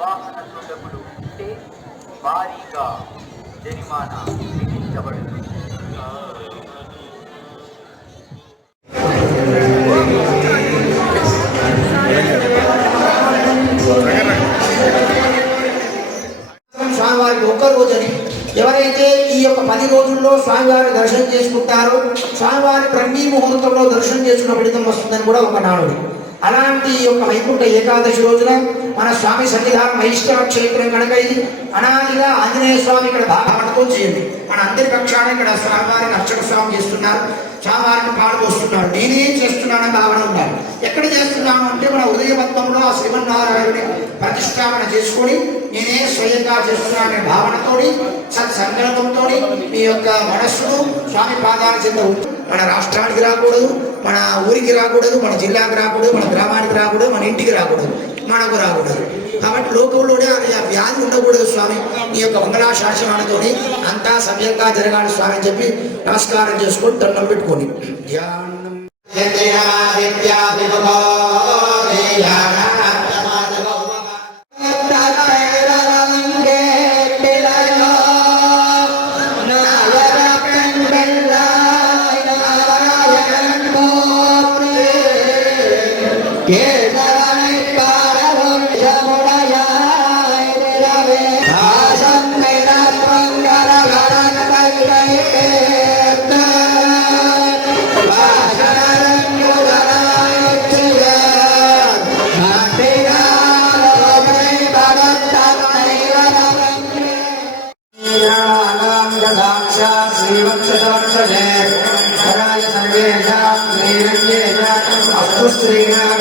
వాహనంలో డబ్బులు ఉంటే భారీగా జరిమానా విధించబడుతుంది. స్వామివారికి ఒక్క రోజని ఎవరైతే ఈ యొక్క 10 రోజుల్లో స్వామివారి దర్శనం చేసుకుంటారో స్వామివారి బ్రహ్మీ ముహూర్తంలో దర్శనం చేసుకున్న ఫలితం వస్తుందని కూడా ఒక నానుడి. అలాంటి ఈ యొక్క వైకుంఠ ఏకాదశి రోజున మన స్వామి సన్నిధానం వైష్ణవ క్షేత్రం కనుక ఇది అనాదిగా ఆంజనేయ స్వామి ఇక్కడ భావనతో చేయండి. మన అందరి పక్షాన ఇక్కడ స్వామివారిని అర్చక స్వామి చేస్తున్నారు, స్వామివారిని పాడుకొస్తున్నారు. నేనే చేస్తున్నానని భావన ఉండాలి. ఎక్కడ చేస్తున్నాను అంటే మన ఉదయపద్మంలో ఆ శ్రీమన్నారాయణుని ప్రతిష్టాపన చేసుకొని నేనే స్వయంగా చేస్తున్నాననే భావనతో సత్సంకల్పంతో మీ యొక్క మనస్సును స్వామి పాదాల చెంత మన రాష్ట్రానికి రాకూడదు, మన ఊరికి రాకూడదు, మన జిల్లాకు రాకూడదు, మన గ్రామానికి రాకూడదు, మన ఇంటికి రాకూడదు, మనకు రాకూడదు. కాబట్టి లోకంలోనే ఆ వ్యాధి ఉండకూడదు. స్వామి ఈ యొక్క మంగళాశాసనాలతో అంతా సవ్యంగా జరగాలి స్వామి అని చెప్పి నమస్కారం చేసుకొని దండం పెట్టుకొని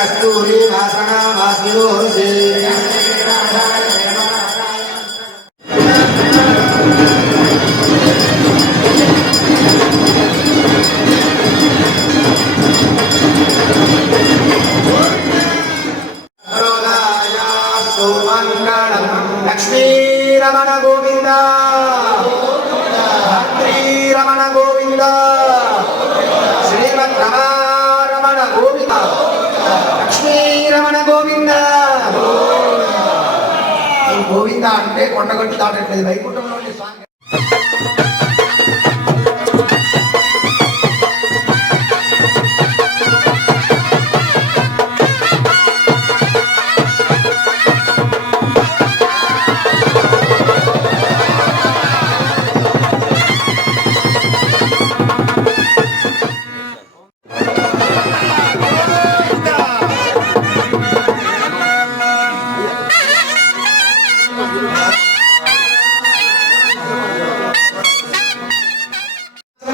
కస్తూరి వాసన వాసిలో లక్ష్మీరమణ గోవింద శ్రీరమణ గోవింద శ్రీమద్రమణ గోవింద లక్ష్మీరమణ గోవింద. గోవింద అంటే కొండగట్టు దాటట్లేదు, వైకుంఠంలోని స్వామి.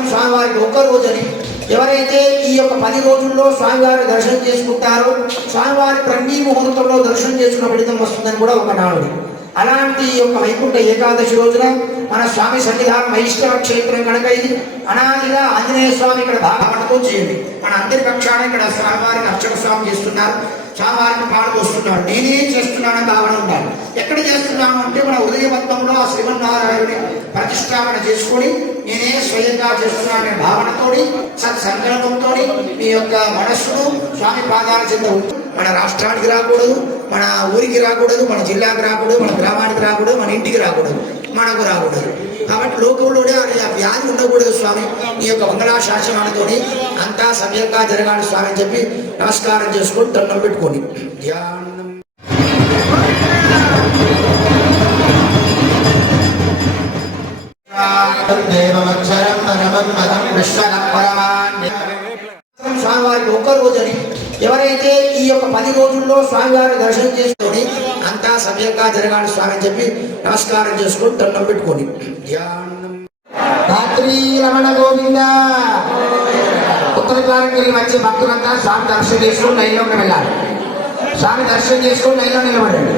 స్వామివారికి ఒక్క రోజని ఎవరైతే ఈ యొక్క 10 రోజుల్లో స్వామివారి దర్శనం చేసుకుంటారో స్వామివారి బ్రహ్మీ ముహూర్తంలో దర్శనం చేసుకున్న ఫలితం వస్తుందని కూడా ఒక నానుడి. అలాంటి ఈ యొక్క వైకుంఠ ఏకాదశి రోజున మన స్వామి సన్నిధానం వైష్ణవ క్షేత్రం కనుక ఇది అనాదిగా ఆంజనేయ స్వామి ఇక్కడ భావనతో చేయండి. మన అందరి పక్షాన ఇక్కడ స్వామివారిని అర్చక స్వామి చేస్తున్నారు, స్వామివారిని పాడుకొస్తున్నారు. నేనే చేస్తున్నానని భావన ఉండాలి. ఎక్కడ చేస్తున్నాను అంటే మన ఉదయపద్మంలో ఆ శ్రీమన్నారాయణుని ప్రతిష్టాపన చేసుకొని నేనే స్వయంగా చేస్తున్నాననే భావనతో సత్సంకల్పంతో మీ యొక్క మనస్సును స్వామి పాదాల చెంత మన రాష్ట్రానికి రాకూడదు, మన ఊరికి రాకూడదు, మన జిల్లాకు రాకూడదు, మన గ్రామానికి రాకూడదు, మన ఇంటికి రాకూడదు, మనకు రాకూడదు. కాబట్టి లోకంలోనే ఆ వ్యాధి ఉండకూడదు. స్వామి ఈ యొక్క మంగళాశాసనాలతో అంతా సవ్యంగా జరగాలి స్వామి అని చెప్పి నమస్కారం చేసుకొని దండం పెట్టుకొని ధ్యానం. స్వామివారికి ఒక్క రోజని ఎవరైతే ఈ యొక్క 10 రోజుల్లో స్వామివారి దర్శనం చేసుకొని అంతా సవ్యంగా జరగాలి స్వామి అని చెప్పి నమస్కారం చేసుకొని దండం పెట్టుకొని ధ్యానం. రాత్రి రమణ గోవింద. ఉత్తర ద్వారానికి వచ్చే భక్తులంతా స్వామి దర్శనం చేసుకొని లైన్లోకి వెళ్ళాలి. స్వామి దర్శనం చేసుకొని లైన్లో నిలబడండి.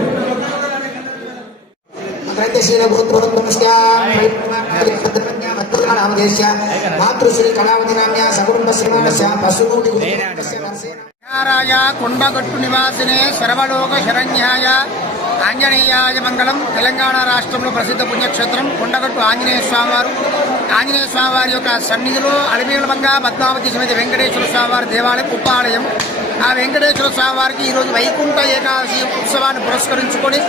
మాతృశ్రీ కళావతి నామ్య సకుటుంబ శ్రీమానస్య పశుమూర్తి కొండగట్టు నివాసినే సర్వలోక శరణ్యాయ ఆంజనేయాయ మంగళం. తెలంగాణ రాష్ట్రంలో ప్రసిద్ధ పుణ్యక్షేత్రం కొండగట్టు ఆంజనేయ స్వామివారు. ఆంజనేయ స్వామివారి యొక్క సన్నిధిలో అలమేలుమంగ పద్మావతి సమేత వెంకటేశ్వర స్వామివారి దేవాలయం ఉపాలయం ఆ వెంకటేశ్వర స్వామి వారికి ఈరోజు వైకుంఠ ఏకాదశి ఉత్సవాన్ని పురస్కరించుకొని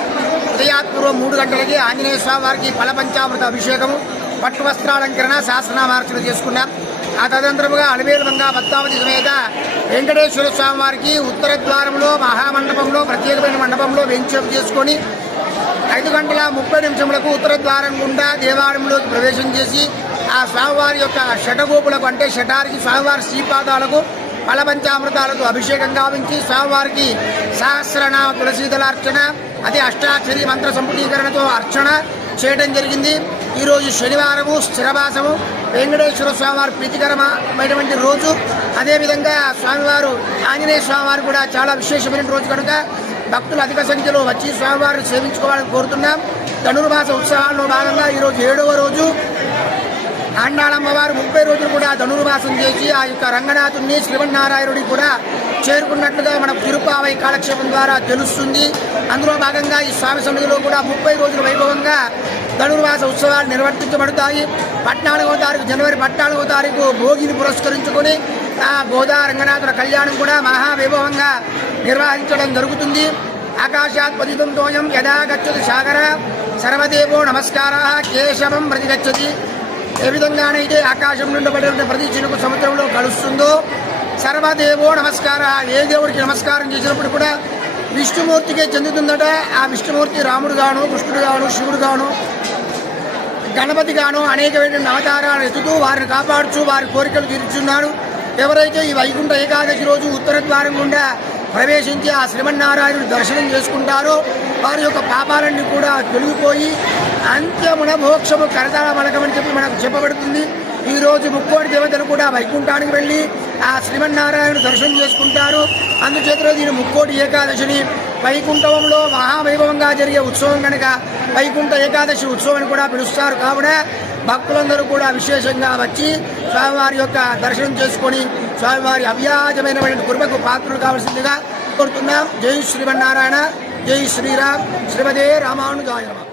ఉదయాత్పూర్వం 3 గంటలకి ఆంజనేయ స్వామి వారికి ఫలపంచామృత అభిషేకము, పట్టు వస్త్రాలంకరణ, శాసనామార్చన చేసుకున్నాం. ఆ తదనంతరముగా అలవేలుమంగా పద్మావతి సమేత వెంకటేశ్వర స్వామి వారికి ఉత్తర ద్వారంలో మహామండపంలో ప్రత్యేకమైన మండపంలో వెంచేపు చేసుకొని 5:30 ఉత్తర ద్వారం గుండా దేవాలయంలోకి ప్రవేశం చేసి ఆ స్వామివారి యొక్క షటగోపులకు అంటే షటారికి స్వామివారి శ్రీపాదాలకు ఫలపంచామృతాలకు అభిషేకం గావించి స్వామివారికి సహస్రనామ తులసీదళార్చన అదే అష్టాక్షరి మంత్ర సంపుటీకరణతో అర్చన చేయడం జరిగింది. ఈరోజు శనివారము స్థిరవాసము వెంకటేశ్వర స్వామివారి ప్రీతికరమైనటువంటి రోజు. అదేవిధంగా స్వామివారు ఆంజనేయ స్వామివారు కూడా చాలా విశేషమైన రోజు కనుక భక్తులు అధిక సంఖ్యలో వచ్చి స్వామివారిని సేవించుకోవాలని కోరుతున్నాం. ధనుర్మాస ఉత్సవాల్లో భాగంగా ఈరోజు 7వ రోజు. ఆండాళమ్మవారు 30 రోజులు కూడా ధనుర్మాసం చేసి ఆ యొక్క రంగనాథుని శ్రీమన్నారాయణుడికి కూడా చేరుకున్నట్లుగా మనకు తిరుపావై కాలక్షేపం ద్వారా తెలుస్తుంది. అందులో భాగంగా ఈ స్వామి సన్నిధిలో కూడా 30 రోజుల వైభవంగా ధనుర్మాస ఉత్సవాలు నిర్వర్తించబడతాయి. 14వ తారీఖు జనవరి 14వ తారీఖు భోగిని పురస్కరించుకొని ఆ గోదా రంగనాథుల కళ్యాణం కూడా మహావైభవంగా నిర్వహించడం జరుగుతుంది. ఆకాశాత్ పతితం తోయం యదా గచ్చతి సాగర సర్వదేవో నమస్కార కేశవం ప్రతిగచ్చతి. ఏ విధంగానైతే ఆకాశం నుండి పడిన ప్రతి చినుకు సముద్రంలో కలుస్తుందో సర్వదేవో నమస్కార, ఏ దేవుడికి నమస్కారం చేసినప్పుడు కూడా విష్ణుమూర్తికే చెందుతుందట. ఆ విష్ణుమూర్తి రాముడు గాను, కృష్ణుడు గాను, శివుడు గాను, గణపతి గాను అనేకమైన అవతారాలు ఎత్తుతూ వారిని కాపాడుచు వారి కోరికలు తీర్చున్నాడు. ఎవరైతే ఈ వైకుంఠ ఏకాదశి రోజు ఉత్తర ద్వారం గుండా ప్రవేశించి ఆ శ్రీమన్నారాయణుడు దర్శనం చేసుకుంటారో వారి యొక్క పాపాలన్నీ కూడా తొలగిపోయి అంత్యమున మోక్షము కరతాళమలకమని చెప్పి మనకు చెప్పబడుతుంది. ఈరోజు ముక్కోటి దేవతలు కూడా వైకుంఠానికి వెళ్ళి ఆ శ్రీమన్నారాయణుడు దర్శనం చేసుకుంటారు. అందుచేత దీని ముక్కోటి ఏకాదశిని వైకుంఠంలో మహావైభవంగా జరిగే ఉత్సవం కనుక వైకుంఠ ఏకాదశి ఉత్సవం కూడా పిలుస్తారు. కావున భక్తులందరూ కూడా విశేషంగా వచ్చి స్వామివారి యొక్క దర్శనం చేసుకొని స్వామివారి అవ్యాజమైనటువంటి కృపకు పాత్రలు కావాల్సిందిగా కోరుతున్నాం. జై శ్రీమన్నారాయణ, జై శ్రీరామ్, శ్రీమదే రామానుజాయ నమః.